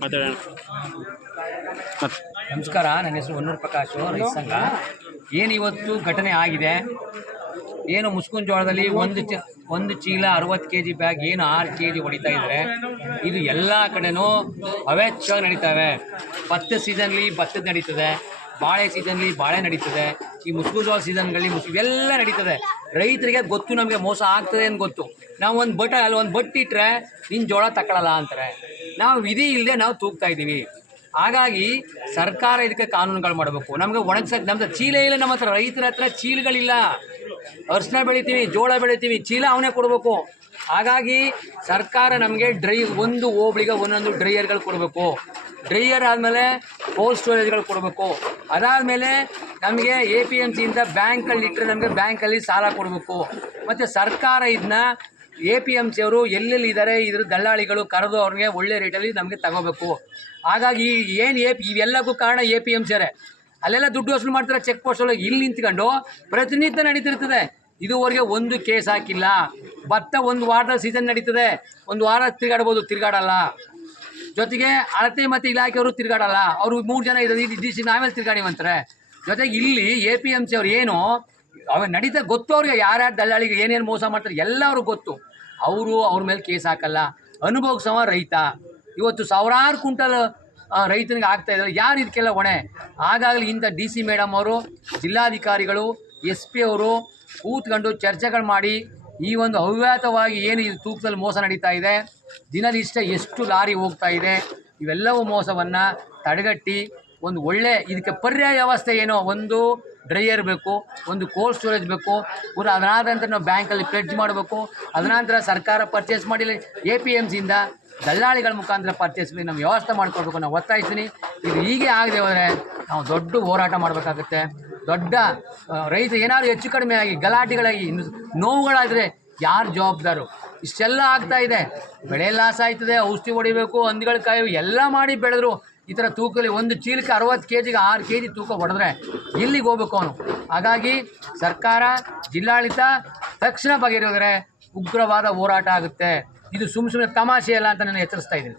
ಮಾತಾಡೋಣ. ನಮಸ್ಕಾರ ನನ್ನ ಹೆಸರು ಹೊನ್ನೂರು ಪ್ರಕಾಶ್ ರೈತ ಸಂಘ. ಏನು ಇವತ್ತು ಘಟನೆ ಆಗಿದೆ? ಏನು ಮುಸ್ಕುನ್ ಜೋಳದಲ್ಲಿ ಒಂದು ಚ ಒಂದು ಚೀಲ ಅರವತ್ತು ಕೆ ಜಿ ಬ್ಯಾಗ್ ಏನು ಆರು ಕೆ ಜಿ ಹೊಡಿತಾ ಇದ್ದಾರೆ ಇದು ಎಲ್ಲ ಕಡೆನೂ ಅವೆಚ್ಚಾಗಿ ನಡೀತವೆ. ಭತ್ತ ಸೀಸನ್ಲಿ ಭತ್ತದ ನಡೀತದೆ. ಬಾಳೆ ಸೀಸನ್ಲಿ ಬಾಳೆ ನಡೀತದೆ, ಈ ಮುಸ್ಕು ಜೋಳ ಸೀಸನ್ಗಳಲ್ಲಿ ಮುಸ್ ಇವೆಲ್ಲ ನಡೀತದೆ. ರೈತರಿಗೆ ಗೊತ್ತು, ನಮಗೆ ಮೋಸ ಆಗ್ತದೆ ಅಂತ ಗೊತ್ತು. ನಾವು ಒಂದು ಬಟ್ ಅಲ್ಲಿ ಒಂದು ಬಟ್ ಇಟ್ಟರೆ ನಿನ್ನ ಜೋಳ ತಗೊಳ್ಳಲ್ಲ ಅಂತಾರೆ. ನಾವು ವಿಧಿ ಇಲ್ಲದೆ ನಾವು ತೂಗ್ತಾ ಇದ್ದೀವಿ. ಹಾಗಾಗಿ ಸರ್ಕಾರ ಇದಕ್ಕೆ ಕಾನೂನುಗಳು ಮಾಡಬೇಕು. ನಮಗೆ ಒಣಗ್ಸಕ್ಕೆ ನಮ್ದು ಚೀಲ ಇಲ್ಲ, ನಮ್ಮ ಹತ್ರ ರೈತರ ಹತ್ರ ಚೀಲಗಳಿಲ್ಲ. ಅರ್ಶನ ಬೆಳಿತೀವಿ, ಜೋಳ ಬೆಳಿತೀವಿ, ಚೀಲ ಅವನೇ ಕೊಡಬೇಕು. ಹಾಗಾಗಿ ಸರ್ಕಾರ ನಮಗೆ ಡ್ರೈ, ಒಂದು ಹೋಬಳಿಗೆ ಒಂದೊಂದು ಡ್ರೈಯರ್ಗಳು ಕೊಡಬೇಕು. ಡ್ರೈಯರ್ ಆದಮೇಲೆ ಕೋಲ್ಡ್ ಸ್ಟೋರೇಜ್ಗಳು ಕೊಡಬೇಕು. ಅದಾದಮೇಲೆ ನಮಗೆ ಎ ಪಿ ಎಂ ಸಿಯಿಂದ ಬ್ಯಾಂಕಲ್ಲಿ ಇಟ್ಟರೆ ನಮಗೆ ಬ್ಯಾಂಕಲ್ಲಿ ಸಾಲ ಕೊಡಬೇಕು. ಮತ್ತು ಸರ್ಕಾರ ಇದನ್ನ ಎ ಪಿ ಎಂ ಸಿ ಅವರು ಎಲ್ಲೆಲ್ಲಿ ಇದ್ದಾರೆ ಇದ್ರ ದಲ್ಲಾಳಿಗಳು ಕರೆದು ಅವ್ರಿಗೆ ಒಳ್ಳೆ ರೇಟಲ್ಲಿ ನಮಗೆ ತಗೋಬೇಕು. ಹಾಗಾಗಿ ಏನು ಎ ಪಿ, ಇವೆಲ್ಲಕ್ಕೂ ಕಾರಣ ಎ ಪಿ ಎಂ ಸಿಯರೇ. ಅಲ್ಲೆಲ್ಲ ದುಡ್ಡು ವಸೂಲು ಮಾಡ್ತಾರೆ, ಚೆಕ್ ಪೋಸ್ಟ್ ಒಳಗೆ ಇಲ್ಲಿ ನಿಂತ್ಕೊಂಡು ಪ್ರತಿನಿತ್ಯ ನಡೀತಿರ್ತದೆ. ಇದುವರೆಗೆ ಒಂದು ಕೇಸ್ ಹಾಕಿಲ್ಲ. ಭತ್ತ ಒಂದು ವಾರದ ಸೀಸನ್ ನಡೀತದೆ. ಒಂದು ವಾರ ತಿರುಗಾಡ್ಬೋದು, ತಿರುಗಾಡಲ್ಲ. ಜೊತೆಗೆ ಅಳತೆ ಮತ್ತು ಇಲಾಖೆಯವರು ತಿರುಗಾಡಲ್ಲ. ಅವರು ಮೂರು ಜನ ಇರೋದು ಡಿ ಸಿ ನಾವೆಲ್ಲ ತಿರುಗಾಡಿವಂತಾರೆ ಜೊತೆಗೆ ಇಲ್ಲಿ ಎ ಪಿ ಎಂ ಸಿ ಅವ್ರು ಏನು ಅವ್ರು ನಡೀತಾ ಗೊತ್ತು ಅವ್ರಿಗೆ ಯಾರ್ಯಾರು ದಲ್ಲಾಳಿಗೆ ಏನೇನು ಮೋಸ ಮಾಡ್ತಾರೆ ಎಲ್ಲ ಅವ್ರಿಗೆ ಗೊತ್ತು. ಅವರು ಅವ್ರ ಮೇಲೆ ಕೇಸ್ ಹಾಕಲ್ಲ. ಅನುಭವಿಸವ ರೈತ. ಇವತ್ತು ಸಾವಿರಾರು ಕ್ವಿಂಟಲ್ ರೈತನಿಗೆ ಆಗ್ತಾ ಇದ್ದಾರೆ ಯಾರು ಇದಕ್ಕೆಲ್ಲ ಹೊಣೆ? ಹಾಗಾಗಲಿ ಇಂಥ ಡಿ ಸಿ ಮೇಡಮ್ ಅವರು, ಜಿಲ್ಲಾಧಿಕಾರಿಗಳು ಎಸ್ ಪಿ ಅವರು ಕೂತ್ಕೊಂಡು ಚರ್ಚೆಗಳು ಮಾಡಿ ಈ ಒಂದು ಅವ್ಯಾತವಾಗಿ ಏನು ಇದು ತೂಕದಲ್ಲಿ ಮೋಸ ನಡೀತಾ ಇದೆ? ದಿನನಿಷ್ಠ ಎಷ್ಟು ಲಾರಿ ಹೋಗ್ತಾ ಇದೆ? ಇವೆಲ್ಲವೂ ಮೋಸವನ್ನು ತಡೆಗಟ್ಟಿ ಒಂದು ಒಳ್ಳೆ ಇದಕ್ಕೆ ಪರ್ಯಾಯ ವ್ಯವಸ್ಥೆ ಏನೋ ಒಂದು ಡ್ರೈಯರ್ ಬೇಕು, ಒಂದು ಕೋಲ್ಡ್ ಸ್ಟೋರೇಜ್ ಬೇಕು, ಪೂರ ಅದನಾದ ನಂತರ ನಾವು ಬ್ಯಾಂಕಲ್ಲಿ ಪ್ಲೆಡ್ಜ್ ಮಾಡಬೇಕು ಅದನಂತರ ಸರ್ಕಾರ ಪರ್ಚೇಸ್ ಮಾಡಿ ಎ ಪಿ ಎಂ ಸಿಯಿಂದ ದಲ್ಲಾಳಿಗಳ ಮುಖಾಂತರ ಪರ್ಚೇಸ್ ಮಾಡಿ ನಾವು ವ್ಯವಸ್ಥೆ ಮಾಡ್ಕೊಳ್ಬೇಕು ನಾವು ಒತ್ತಾಯಿಸ್ತೀನಿ. ಇದು ಹೀಗೆ ಆಗದೆ ಹೋದರೆ ನಾವು ದೊಡ್ಡ ಹೋರಾಟ ಮಾಡಬೇಕಾಗುತ್ತೆ. ದೊಡ್ಡ ರೈತ ಏನಾದರೂ ಹೆಚ್ಚು ಕಡಿಮೆ ಆಗಿ, ಗಲಾಟೆಗಳಾಗಿ ನೋವುಗಳಾದರೆ ಯಾರು ಜವಾಬ್ದಾರು? ಇಷ್ಟೆಲ್ಲ ಆಗ್ತಾ ಇದೆ. ಬೆಳೆ ಲಾಸ್ ಆಯ್ತದೆ, ಔಷಧಿ ಹೊಡಿಬೇಕು, ಹಂದಿಗಳು ಕಾಯಿ ಎಲ್ಲ ಮಾಡಿ ಬೆಳೆದ್ರು ಈ ಥರ ತೂಕದಲ್ಲಿ ಒಂದು ಚೀಲಕ್ಕೆ ಅರವತ್ತು ಕೆ ಜಿಗೆ ಆರು ಕೆ ಜಿ ತೂಕ ಹೊಡೆದ್ರೆ ಎಲ್ಲಿಗೆ ಹೋಗ್ಬೇಕು ಅವನು? ಹಾಗಾಗಿ ಸರ್ಕಾರ, ಜಿಲ್ಲಾಡಳಿತ ತಕ್ಷಣ ಬಗೆಹರಿದ್ರೆ ಉಗ್ರವಾದ ಹೋರಾಟ ಆಗುತ್ತೆ. ಇದು ಸುಮ್ಮ ಸುಮ್ಮನೆ ತಮಾಷೆ ಅಲ್ಲ ಅಂತ ನಾನು ಎಚ್ಚರಿಸ್ತಾ ಇದ್ದೀನಿ.